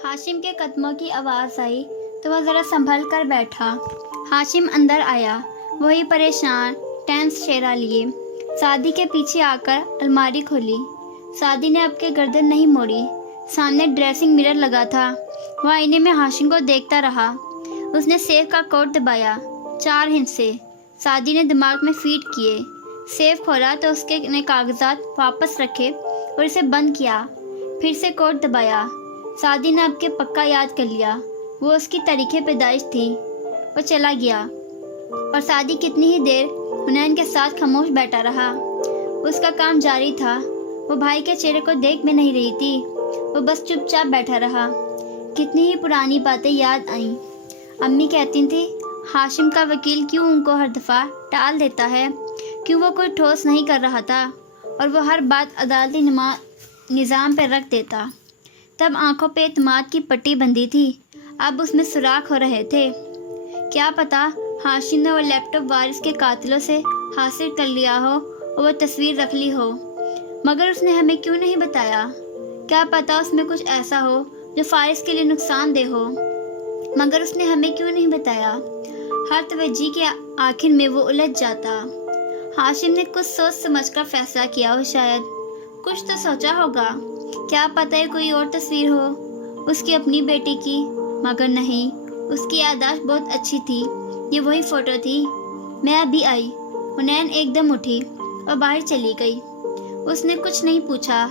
हाशिम के कदमों की आवाज़ आई तो वह ज़रा संभल कर बैठा। हाशिम अंदर आया, वही परेशान टेंस चेहरा लिए। सादी के पीछे आकर अलमारी खोली। सादी ने अब के गर्दन नहीं मोड़ी। सामने ड्रेसिंग मिरर लगा था। वह आईने में हाशिम को देखता रहा। उसने सेफ का कोड दबाया। 4 हिस्से सादी ने दिमाग में फीड किए। सेफ खोला तो उसके ने कागजात वापस रखे और इसे बंद किया। फिर से कोड दबाया। सादी ने अब के पक्का याद कर लिया। वो उसकी तारीख़ पैदाइश थी। वो चला गया और सादी कितनी ही देर हुनैन के साथ खामोश बैठा रहा। उसका काम जारी था। वो भाई के चेहरे को देख भी नहीं रही थी। वो बस चुपचाप बैठा रहा। कितनी ही पुरानी बातें याद आईं। अम्मी कहती थी हाशिम का वकील क्यों उनको हर दफ़ा टाल देता है, क्यों वो कोई ठोस नहीं कर रहा था और वो हर बात अदालती निज़ाम पर रख देता। तब आंखों पे एतमाद की पट्टी बंधी थी, अब उसमें सुराख हो रहे थे। क्या पता हाशिम ने वो लैपटॉप वारिस के कातिलों से हासिल कर लिया हो और वो तस्वीर रख ली हो, मगर उसने हमें क्यों नहीं बताया। क्या पता उसमें कुछ ऐसा हो जो फारिस के लिए नुकसानदेह हो, मगर उसने हमें क्यों नहीं बताया। हर तवज्जो के आखिर में वो उलझ जाता। हाशिम ने कुछ सोच समझकर फैसला किया हो, शायद कुछ तो सोचा होगा। क्या पता है कोई और तस्वीर हो, उसकी अपनी बेटी की, मगर नहीं, उसकी याददाश्त बहुत अच्छी थी। ये वही फ़ोटो थी। मैं अभी आई। हुनैन एकदम उठी और बाहर चली गई। उसने कुछ नहीं पूछा,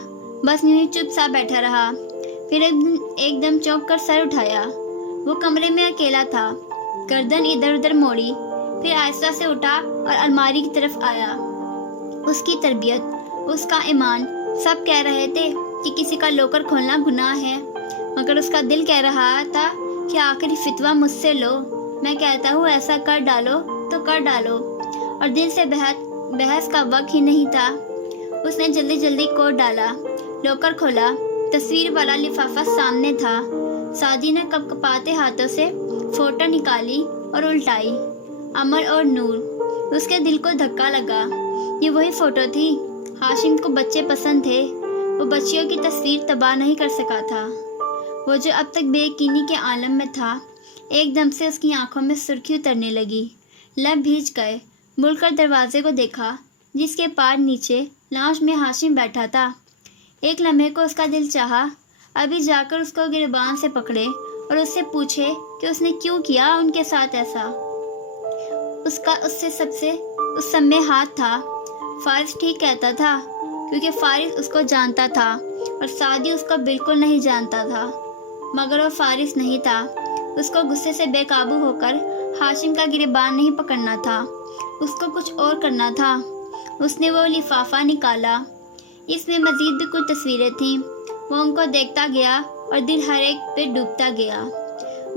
बस यूं ही चुपचाप बैठा रहा। फिर एकदम चौंक कर सर उठाया। वो कमरे में अकेला था। गर्दन इधर उधर मोड़ी, फिर आहिस्ता से उठा और अलमारी की तरफ आया। उसकी तरबियत, उसका ईमान सब कह रहे थे कि किसी का लॉकर खोलना गुनाह है, मगर उसका दिल कह रहा था कि आखिरी फितवा मुझसे लो। मैं कहता हूँ ऐसा कर डालो तो कर डालो, और दिल से बहस का वक्त ही नहीं था। उसने जल्दी जल्दी कोड डाला, लॉकर खोला। तस्वीर वाला लिफाफा सामने था। सादी ने कपकपाते हाथों से फोटो निकाली और उल्टाई। अमर और नूर। उसके दिल को धक्का लगा। ये वही फोटो थी। हाशिम को बच्चे पसंद थे। वो बच्चियों की तस्वीर तबाह नहीं कर सका था। वो जो अब तक बेयकीनी के आलम में था, एकदम से उसकी आंखों में सुर्खी उतरने लगी। लब भीज गए। मुड़कर दरवाजे को देखा, जिसके पार नीचे लाश में हाशिम बैठा था। एक लम्हे को उसका दिल चाहा अभी जाकर उसको गिरबान से पकड़े और उससे पूछे कि उसने क्यों किया उनके साथ ऐसा। उसका उस समय हाथ था। फारिस ठीक कहता था, क्योंकि फारिस उसको जानता था और सादी उसको बिल्कुल नहीं जानता था। मगर वो फारिस नहीं था। उसको गुस्से से बेकाबू होकर हाशिम का गिरबान नहीं पकड़ना था, उसको कुछ और करना था। उसने वो लिफाफा निकाला। इसमें मजीद भी कुछ तस्वीरें थीं। वो उनको देखता गया और दिल हर एक पे डूबता गया।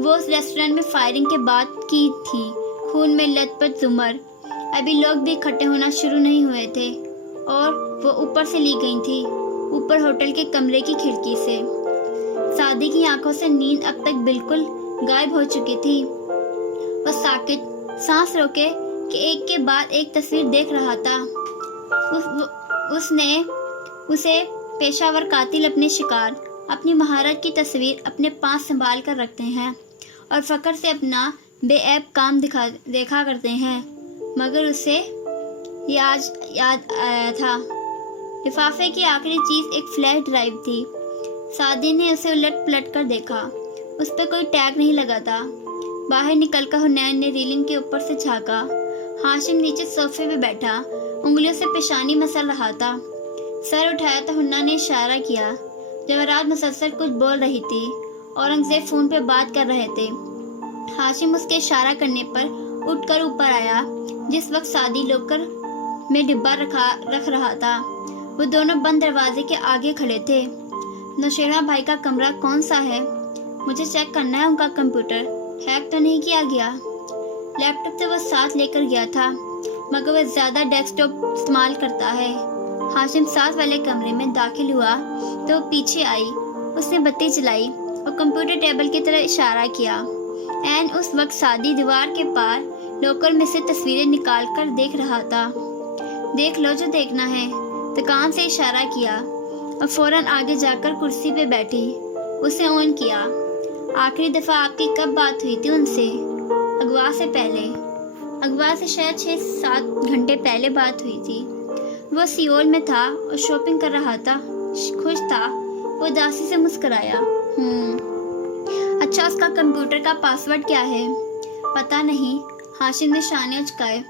वो उस रेस्टोरेंट में फायरिंग के बाद की थी। खून में लथपथ जुमर। अभी लोग भी इकट्ठे होना शुरू नहीं हुए थे और वो ऊपर से ली गई थी, ऊपर होटल के कमरे की खिड़की से। सादी की आंखों से नींद अब तक बिल्कुल गायब हो चुकी थी। वो साकित, सांस रोके कि एक के बाद एक तस्वीर देख रहा था। उसे पेशावर कातिल अपने शिकार, अपनी महारत की तस्वीर अपने पास संभाल कर रखते हैं और फक्र से अपना बेऐब काम देखा करते हैं। मगर उसे ये आज याद आया था। लिफाफे की आखिरी चीज़ एक फ्लैश ड्राइव थी। सादी ने उसे उलट पलट कर देखा। उस पर कोई टैग नहीं लगा था। बाहर निकलकर हुनैन ने रीलिंग के ऊपर से झाँका। हाशिम नीचे सोफे पे बैठा उंगलियों से पेशानी मसल रहा था। सर उठाया तो हुन्ना ने इशारा किया। जवाहरात मुसलसल कुछ बोल रही थी। औरंगजेब फ़ोन पे बात कर रहे थे। हाशिम उसके इशारा करने पर उठकर ऊपर आया। जिस वक्त सादी लॉकर में डिब्बा रख रहा था, वो दोनों बंद दरवाजे के आगे खड़े थे। नौशेरा भाई का कमरा कौन सा है? मुझे चेक करना है उनका कंप्यूटर हैक तो नहीं किया गया। लैपटॉप तो वो साथ लेकर गया था, मगर वह ज़्यादा डेस्कटॉप इस्तेमाल करता है। हाशिम साथ वाले कमरे में दाखिल हुआ तो वो पीछे आई। उसने बत्ती जलाई और कंप्यूटर टेबल की तरफ इशारा किया। एन उस वक्त सादी दीवार के पार लॉकर में से तस्वीरें निकाल कर देख रहा था। देख लो जो देखना है, दुकान से इशारा किया और फौरन आगे जाकर कुर्सी पे बैठी। उसे ऑन किया। आखिरी दफ़ा आपकी कब बात हुई थी उनसे? अगवा से पहले। अगवा से शायद 6-7 घंटे पहले बात हुई थी। वो सियोल में था और शॉपिंग कर रहा था। खुश था। वो उदासी से मुस्कुराया। अच्छा, उसका कंप्यूटर का पासवर्ड क्या है? पता नहीं। हाशिम ने शाने उचकाए।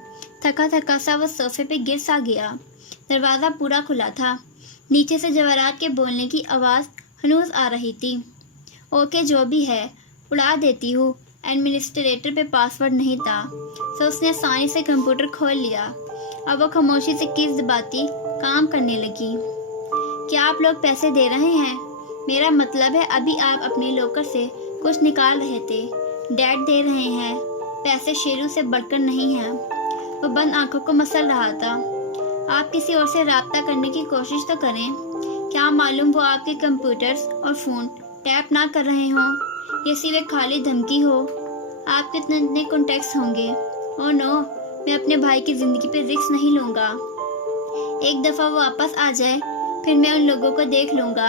थका थका सा वो सोफे पे गिर सा गया। दरवाज़ा पूरा खुला था। नीचे से जवाहरात के बोलने की आवाज़ हनूज आ रही थी। ओके, जो भी है, उड़ा देती हूँ। एडमिनिस्ट्रेटर पे पासवर्ड नहीं था, तो उसने आसानी से कंप्यूटर खोल लिया। अब वो खामोशी से कीज दबाती काम करने लगी। क्या आप लोग पैसे दे रहे हैं? मेरा मतलब है, अभी आप अपने लॉकर से कुछ निकाल रहे थे। डैड दे रहे हैं। पैसे शेरू से बढ़कर नहीं हैं। वो बंद आंखों को मसल रहा था। आप किसी और से राब्ता करने की कोशिश तो करें। क्या मालूम वो आपके कंप्यूटर्स और फ़ोन टैप ना कर रहे हों, या सिर्फ एक खाली धमकी हो। आपके इतने कॉन्टेक्ट्स होंगे। ओह नो, मैं अपने भाई की ज़िंदगी पे रिस्क नहीं लूँगा। एक दफ़ा वो वापस आ जाए, फिर मैं उन लोगों को देख लूँगा।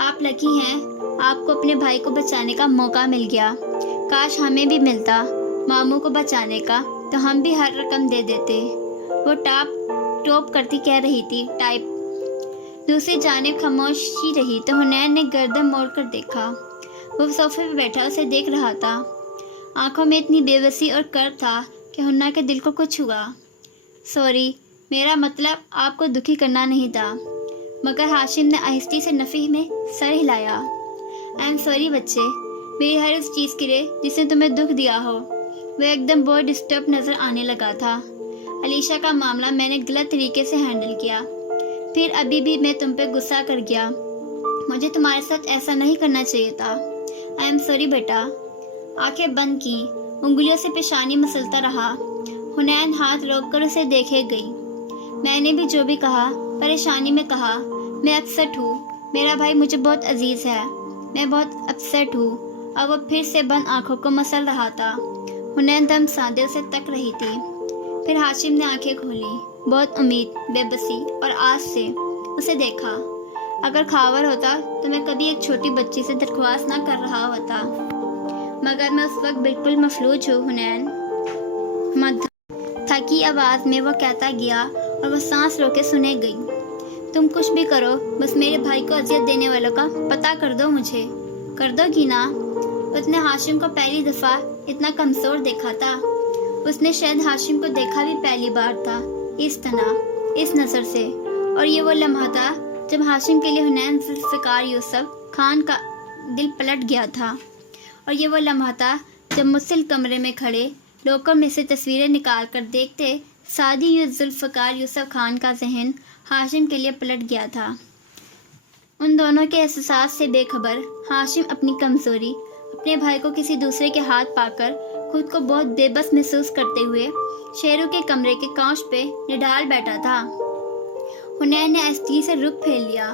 आप लकी हैं, आपको अपने भाई को बचाने का मौका मिल गया। काश हमें भी मिलता मामू को बचाने का, तो हम भी हर रकम दे देते। वो टॉप करती कह रही थी। टाइप। दूसरी जानिब खामोशी रही तो हुनैन ने गर्दन मोड़कर देखा। वो सोफे पे बैठा उसे देख रहा था। आंखों में इतनी बेबसी और कर्ब था कि हुन्ना के दिल को कुछ हुआ। सॉरी, मेरा मतलब आपको दुखी करना नहीं था। मगर हाशिम ने आहिस्ती से नफ़ी में सर हिलाया। आई एम सॉरी बच्चे, मेरी हर उस चीज़ के लिए जिसने तुम्हें दुख दिया हो। वह एकदम बहुत डिस्टर्ब नज़र आने लगा था। अलीशा का मामला मैंने गलत तरीके से हैंडल किया, फिर अभी भी मैं तुम पे गुस्सा कर गया। मुझे तुम्हारे साथ ऐसा नहीं करना चाहिए था। आई एम सॉरी बेटा। आंखें बंद की, उंगलियों से पेशानी मसलता रहा। हुनैन हाथ रोककर उसे देखे गई। मैंने भी जो भी कहा परेशानी में कहा। मैं अपसेट हूँ। मेरा भाई मुझे बहुत अजीज़ है। मैं बहुत अपसेट हूँ। अब वो फिर से बंद आंखों को मसल रहा था। हुनैन दम साधे उसे तक रही थी। फिर हाशिम ने आंखें खोली। बहुत उम्मीद, बेबसी और आस से उसे देखा। अगर खावर होता तो मैं कभी एक छोटी बच्ची से दरख्वास्त ना कर रहा होता, मगर मैं उस वक्त बिल्कुल मफलूज हूँ। हुनैन, मत। थकी आवाज़ में वो कहता गया और वह सांस रोके सुने गई। तुम कुछ भी करो, बस मेरे भाई को अजियत देने वालों का पता कर दो। मुझे कर दोगी ना? उसने हाशिम को पहली दफ़ा इतना कमज़ोर देखा था। उसने शायद हाशिम को देखा भी पहली बार था, इस तरह, इस नज़र से। और ये वो लम्हा था जब हाशिम के लिए हुनैन ज़ुल्फ़िकार यूसुफ खान का दिल पलट गया था। और ये वो लम्हा था जब मुस्सिल कमरे में खड़े लॉकर में से तस्वीरें निकाल कर देखते सादी ज़ुल्फ़िकार यूसुफ खान का जहन हाशिम के लिए पलट गया था। उन दोनों के एहसास से बेखबर हाशिम अपनी कमज़ोरी, अपने भाई को किसी दूसरे के हाथ पाकर खुद को बहुत बेबस महसूस करते हुए शेरू के कमरे के कांच पे निढाल बैठा था। हुनैन ने आहिस्ती से रुख फेर लिया।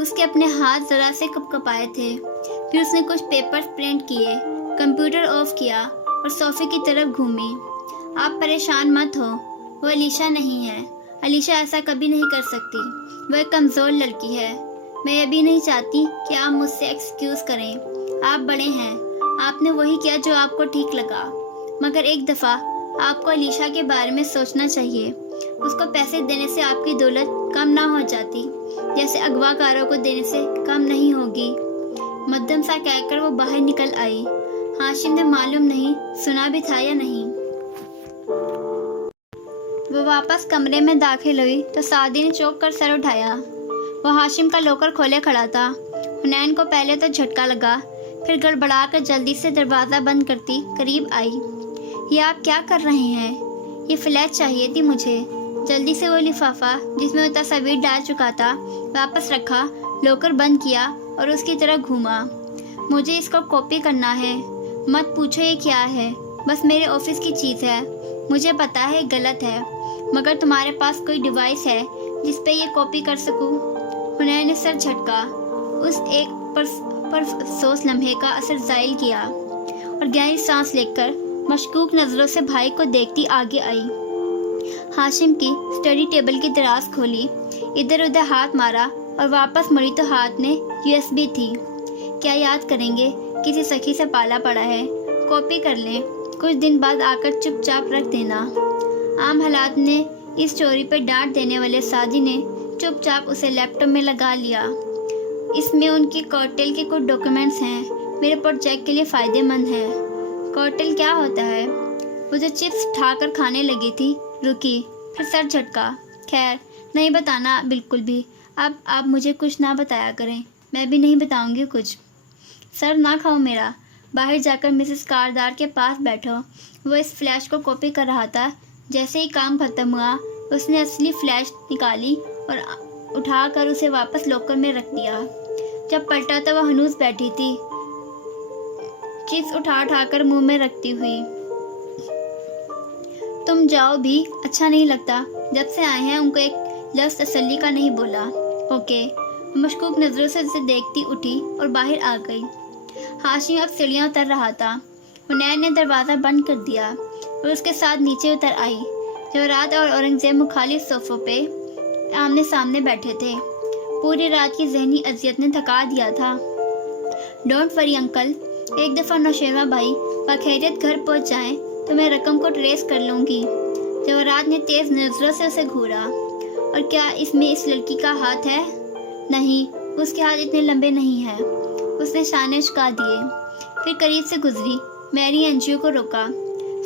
उसके अपने हाथ ज़रा से कपकपाए थे। फिर उसने कुछ पेपर्स प्रिंट किए, कंप्यूटर ऑफ किया और सोफे की तरफ घूमी। आप परेशान मत हो, वो अलीशा नहीं है। अलीशा ऐसा कभी नहीं कर सकती। वह एक कमज़ोर लड़की है। मैं ये भी नहीं चाहती कि आप मुझसे एक्सक्यूज़ करें। आप बड़े हैं, आपने वही किया जो आपको ठीक लगा। मगर एक दफ़ा आपको अलीशा के बारे में सोचना चाहिए। उसको पैसे देने से आपकी दौलत कम ना हो जाती, जैसे अगवाकारों को देने से कम नहीं होगी। मध्यम सा कहकर वो बाहर निकल आई। हाशिम ने मालूम नहीं सुना भी था या नहीं। वो वापस कमरे में दाखिल हुई तो सादी ने चौंक कर सर उठाया। वो हाशिम का लॉकर खोले खड़ा था। हुनैन को पहले तो झटका लगा, फिर गड़बड़ा कर जल्दी से दरवाज़ा बंद करती करीब आई। ये आप क्या कर रहे हैं? ये फ्लैश चाहिए थी मुझे। जल्दी से वो लिफाफा जिसमें वो तस्वीर डाल चुका था वापस रखा, लॉकर बंद किया और उसकी तरफ घूमा। मुझे इसको कॉपी करना है। मत पूछो ये क्या है, बस मेरे ऑफिस की चीज़ है। मुझे पता है गलत है, मगर तुम्हारे पास कोई डिवाइस है जिस पे ये कॉपी कर सकूं? हुनैन ने सर झटका। उस एक पर अफसोस लम्हे का असर ज़ायल किया और गहरी सांस लेकर मशकूक नज़रों से भाई को देखती आगे आई। हाशिम की स्टडी टेबल की दराज खोली, इधर उधर हाथ मारा और वापस मुड़ी तो हाथ में USB थी। क्या याद करेंगे کسی سخی سے پالا پڑا ہے، کاپی کر لیں، کچھ دن بعد آ کر چپ چاپ رکھ دینا۔ عام حالات نے اس چوری پہ ڈانٹ دینے والے سعدی نے چپ چاپ اسے لیپ ٹاپ میں لگا لیا۔ اس میں ان کی کارٹیل کے کچھ ڈاکیومنٹس ہیں، میرے پروجیکٹ کے لیے فائدے مند ہیں۔ کارٹیل کیا ہوتا ہے؟ وہ جو چپس اٹھا کر کھانے لگی تھی، رکی، پھر سر جھٹکا۔ خیر، نہیں بتانا بالکل بھی۔ اب آپ مجھے کچھ نہ بتایا کریں، میں بھی نہیں بتاؤں گی کچھ۔ سر نہ کھاؤ میرا۔ باہر جا کر مسز کاردار کے پاس بیٹھو۔ وہ اس فلیش کو کاپی کر رہا تھا۔ جیسے ہی کام ختم ہوا، اس نے اصلی فلیش نکالی اور اٹھا کر اسے واپس لاکر میں رکھ دیا۔ جب پلٹا تو وہ ہنوز بیٹھی تھی، چپس اٹھا کر منہ میں رکھتی ہوئی۔ تم جاؤ بھی، اچھا نہیں لگتا۔ جب سے آئے ہیں ان کو ایک لفظ تسلی کا نہیں بولا۔ اوکے۔ وہ مشکوک نظروں سے اسے دیکھتی اٹھی اور باہر آ گئی۔ ہاشم اب سیڑھیاں اتر رہا تھا۔ حنین نے دروازہ بند کر دیا اور اس کے ساتھ نیچے اتر آئی۔ جواہرات اور اورنگزیب مخالف صوفوں پہ آمنے سامنے بیٹھے تھے۔ پوری رات کی ذہنی اذیت نے تھکا دیا تھا۔ ڈونٹ وری انکل، ایک دفعہ نوشیروہ بھائی بخیریت گھر پہنچ جائیں تو میں رقم کو ٹریس کر لوں گی۔ جواہرات نے تیز نظروں سے اسے گھورا۔ اور کیا اس میں اس لڑکی کا ہاتھ ہے؟ نہیں، اس کے ہاتھ اتنے لمبے نہیں ہیں۔ اس نے شانے جھکا دیے، پھر قریب سے گزری۔ میری انجیو کو روکا۔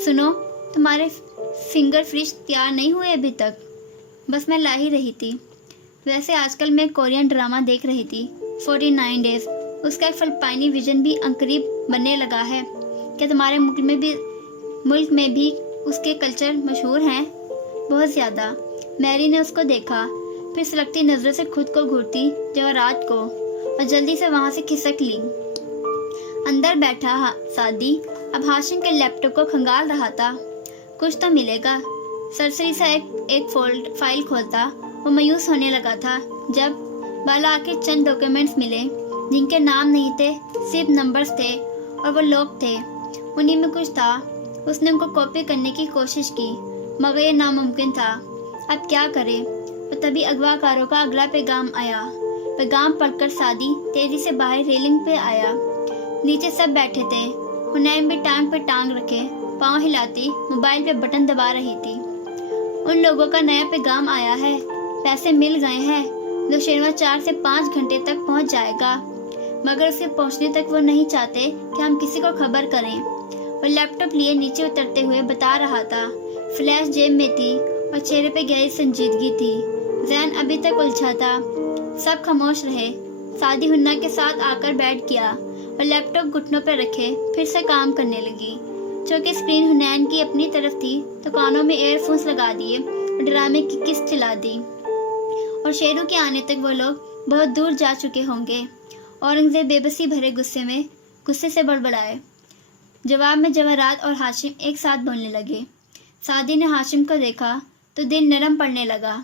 سنو، تمہارے فنگر فش تیار نہیں ہوئے ابھی تک؟ بس میں لا ہی رہی تھی۔ ویسے آج کل میں کورین ڈرامہ دیکھ رہی تھی، 49 ڈیز۔ اس کا ایک فلپائنی ویژن بھی عنقریب بننے لگا ہے۔ کیا تمہارے ملک میں بھی اس کے کلچر مشہور ہیں؟ بہت زیادہ۔ میری نے اس کو دیکھا، پھر سلگتی نظروں سے خود کو گھورتی جواہرات کو، اور جلدی سے وہاں سے کھسک لی۔ اندر بیٹھا سعدی اب ہاشم کے لیپ ٹاپ کو کھنگال رہا تھا۔ کچھ تو ملے گا۔ سرسری سا ایک فائل کھولتا وہ مایوس ہونے لگا تھا جب بالا آخر چند ڈاکیومنٹس ملے جن کے نام نہیں تھے، صرف نمبرز تھے، اور وہ لوگ تھے۔ انہی میں کچھ تھا۔ اس نے ان کو کاپی کرنے کی کوشش کی، مگر یہ ناممکن تھا۔ اب کیا کرے؟ اور تبھی اغوا کاروں کا اگلا پیغام آیا۔ پیغام پڑھ کر سعدی تیزی سے باہر ریلنگ پہ آیا۔ نیچے سب بیٹھے تھے۔ حنین بھی ٹانگ پہ ٹانگ رکھے پاؤں ہلاتی موبائل پہ بٹن دبا رہی تھی۔ ان لوگوں کا نیا پیغام آیا ہے، پیسے مل گئے ہیں، نوشیروہ 4 سے 5 گھنٹے تک پہنچ جائے گا، مگر اس کے پہنچنے تک وہ نہیں چاہتے کہ ہم کسی کو خبر کریں۔ وہ لیپ ٹاپ لیے نیچے اترتے ہوئے بتا رہا تھا۔ فلیش جیب میں تھی اور چہرے پہ گہری سنجیدگی تھی۔ ذہن ابھی تک الجھا تھا۔ سب خاموش رہے۔ سعدی حنا کے ساتھ آ کر بیٹھ گیا اور لیپ ٹاپ گھٹنوں پہ رکھے پھر سے کام کرنے لگی۔ چونکہ اسکرین حنین کی اپنی طرف تھی تو کانوں میں ایئر فونس لگا دیے اور ڈرامے کی قسط چلا دی۔ اور شیرو کے آنے تک وہ لوگ بہت دور جا چکے ہوں گے۔ اورنگزیب بے بسی بھرے غصے سے بڑبڑائے۔ جواب میں جواہرات اور ہاشم ایک ساتھ بولنے لگے۔ سعدی نے ہاشم کو دیکھا تو دل نرم پڑنے لگا۔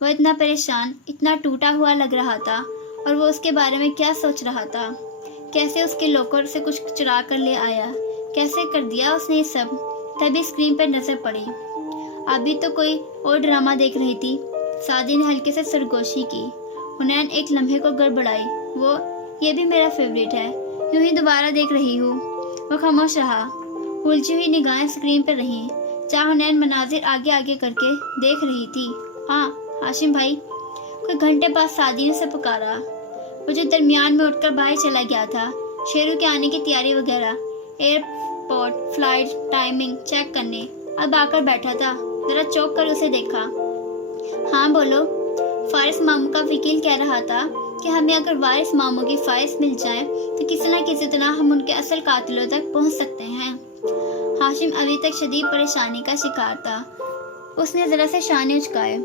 وہ اتنا پریشان، اتنا ٹوٹا ہوا لگ رہا تھا، اور وہ اس کے بارے میں کیا سوچ رہا تھا؟ کیسے اس کے لاکر سے کچھ چرا کر لے آیا؟ کیسے کر دیا اس نے یہ سب؟ تبھی اسکرین پر نظر پڑی۔ ابھی تو کوئی اور ڈرامہ دیکھ رہی تھی۔ سعدی نے ہلکے سے سرگوشی کی۔ حنین ایک لمحے کو گڑبڑائی۔ یہ بھی میرا فیوریٹ ہے، یوں ہی دوبارہ دیکھ رہی ہوں۔ وہ خاموش رہا۔ الجھی ہوئی نگاہیں اسکرین پر رہیں۔ حنین مناظر آگے آگے کر کے دیکھ رہی تھی۔ ہاں ہاشم بھائی؟ کوئی گھنٹے بعد سعدی نے اسے پکارا۔ وہ جو درمیان میں اٹھ کر باہر چلا گیا تھا، شیرو کے آنے کی تیاری وغیرہ، ایئرپورٹ فلائٹ ٹائمنگ چیک کرنے، اب آ کر بیٹھا تھا۔ ذرا چوک کر اسے دیکھا۔ ہاں بولو۔ فارس ماموں کا وکیل کہہ رہا تھا کہ ہمیں اگر وارث ماموں کی فائلز مل جائیں تو کسی نہ کسی طرح ہم ان کے اصل قاتلوں تک پہنچ سکتے ہیں۔ ہاشم ابھی تک شدید پریشانی کا شکار تھا۔ اس نے ذرا سے شانے اچکائے۔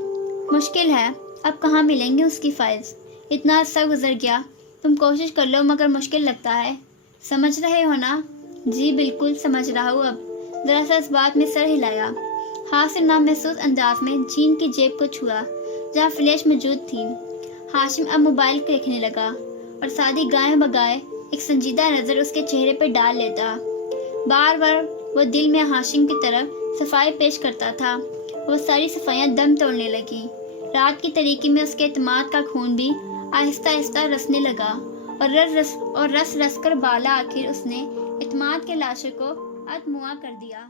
مشکل ہے، اب کہاں ملیں گے اس کی فائلز؟ اتنا عرصہ گزر گیا، تم کوشش کر لو مگر مشکل لگتا ہے۔ سمجھ رہے ہو نا؟ جی بالکل سمجھ رہا ہوں۔ اب ذرا سا اس بات میں سر ہلایا۔ ہاتھ سے نامحسوس انداز میں جین کی جیب کو چھوا جہاں فلیش موجود تھی۔ ہاشم اب موبائل کو دیکھنے لگا اور سعدی گائے بگائے ایک سنجیدہ نظر اس کے چہرے پہ ڈال لیتا۔ بار بار وہ دل میں ہاشم کی طرف صفائی پیش کرتا تھا۔ وہ ساری صفائیاں دم توڑنے لگی۔ رات کی تاریکی میں اس کے اعتماد کا خون بھی آہستہ آہستہ رسنے لگا اور رس کر بالا آخر اس نے اعتماد کے لاشے کو اتموا کر دیا۔